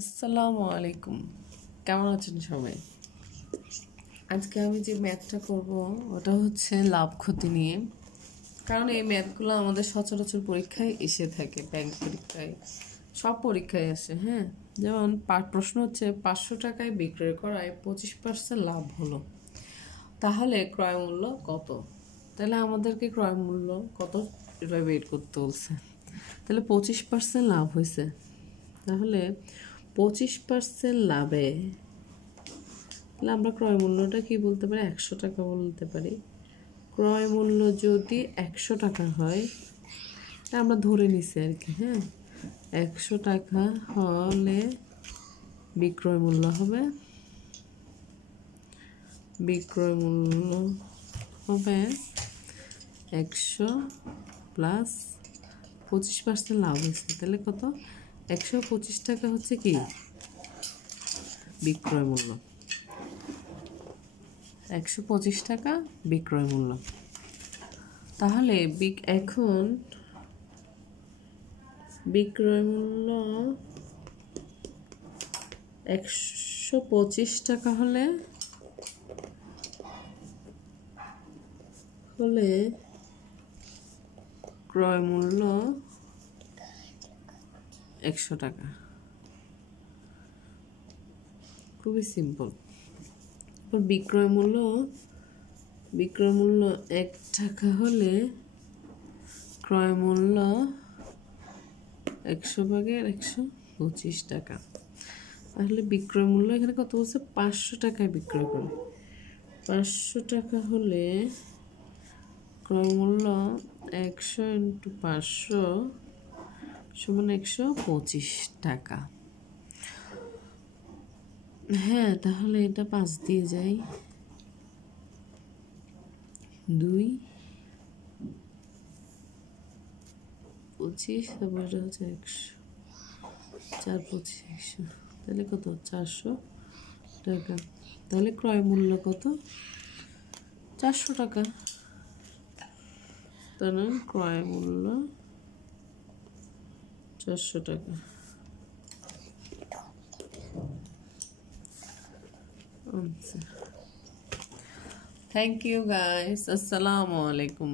আসসালামু আলাইকুম, কেমন আছেন সবাই? আজকে আমি যে ম্যাথটা করব ওটা হচ্ছে লাভ ক্ষতি নিয়ে। কারণ এই ম্যাথগুলো আমাদের সচরাচর পরীক্ষায় এসে থাকে, ব্যাংক পরীক্ষায়, সব পরীক্ষায় আসে। হ্যাঁ, যেমন প্রশ্ন হচ্ছে 500 টাকায় বিক্রয় করায় 25% লাভ হলো, তাহলে ক্রয় মূল্য কত? তাহলে আমাদেরকে ক্রয় মূল্য কত এটা বের করতে বলছে। তাহলে 25% লাভ হয়েছে, তাহলে 25% লাভে তাহলে আমরা ক্রয় মূল্যটা কি বলতে পারি? 100 টাকা বলতে পারি। ক্রয় মূল্য যদি 100 টাকা হয়, আমরা ধরে নিছি আর কি। হ্যাঁ, 100 টাকা হলে বিক্রয় মূল্য হবে 100 প্লাস 25% লাভ হয়েছে, তাহলে কত? 125 টাকা হচ্ছে কি বিক্রয় মূল্য। 125 টাকা বিক্রয় মূল্য। তাহলে এখন বিক্রয় মূল্য 125 টাকা হলে ক্রয় মূল্য 100 টাকা। খুবই সিম্পল। বিক্রয় মূল্য 1 টাকা হলে ক্রয় মূল্য 100/125 টাকা। তাহলে বিক্রয় মূল্য এখানে কত বলছে? 500 টাকায় বিক্রয় করে। 500 টাকা হলে ক্রয় মূল্য 100 × 500 = 125 টাকা। হ্যাঁ, তাহলে এটা 5 দিয়ে যাই, 2 25, তারপর এটা হচ্ছে 100, 4 25 100, তাহলে কত? 400 টাকা। তাহলে ক্রয় মূল্য কত? 400 টাকা। তাহলে ক্রয় মূল্য 400 টাকা। থ্যাংক ইউ গাইস, আসসালামু আলাইকুম।